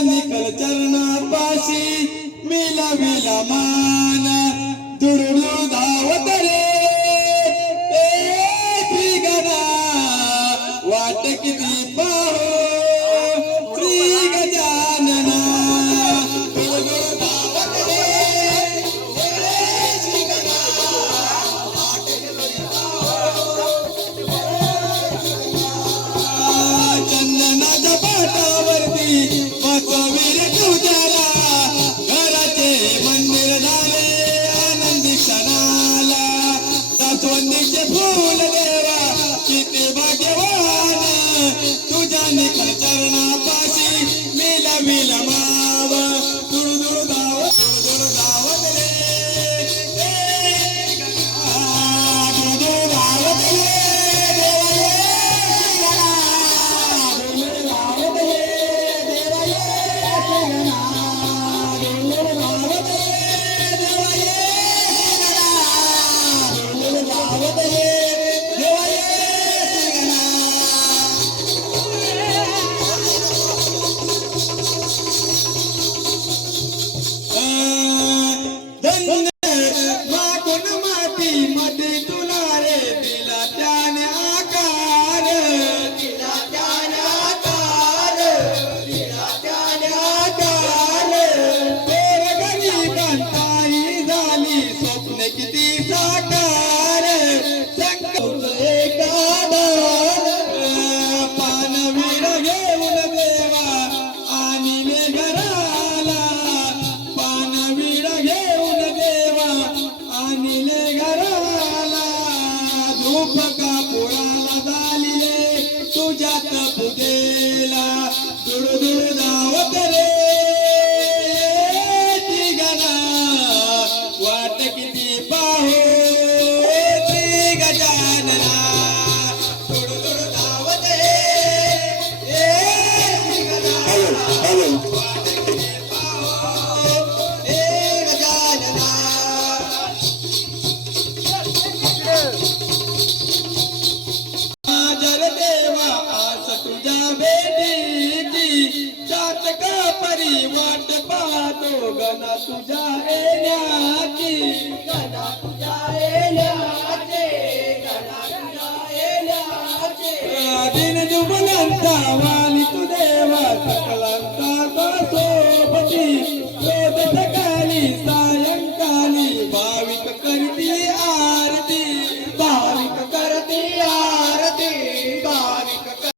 निकल चरणापाशी मिला मान दुरुळू धावत रे श्री गणा वाट किती पाहो श्री गजानना दुरुळू धावत रे श्री गणा वाट किती पाहो चंदनाच्या पाटावरती बसवीर तुझ्याला घराचे मंदिर झाले आनंदी क्षणाला जास्वंदीचे फूल देवा किती भाग्यवान तुझ्या निखळ चरणापाशी मिला माव दुर धावत रे दुर धावत तुझ्यात पुजेला दुर धावत रे श्री गणा वाट किती पाहो श्री गजानना दुर धावत रे श्री गणा वाट किती पाहो श्री गजानना तुझ्या भेटीची जातका परी वाट पाहतो गणा तुझ्या येण्याची गणा तुझ्या येण्याचे गणा तुझ्या येण्याचे दिन जुबलंता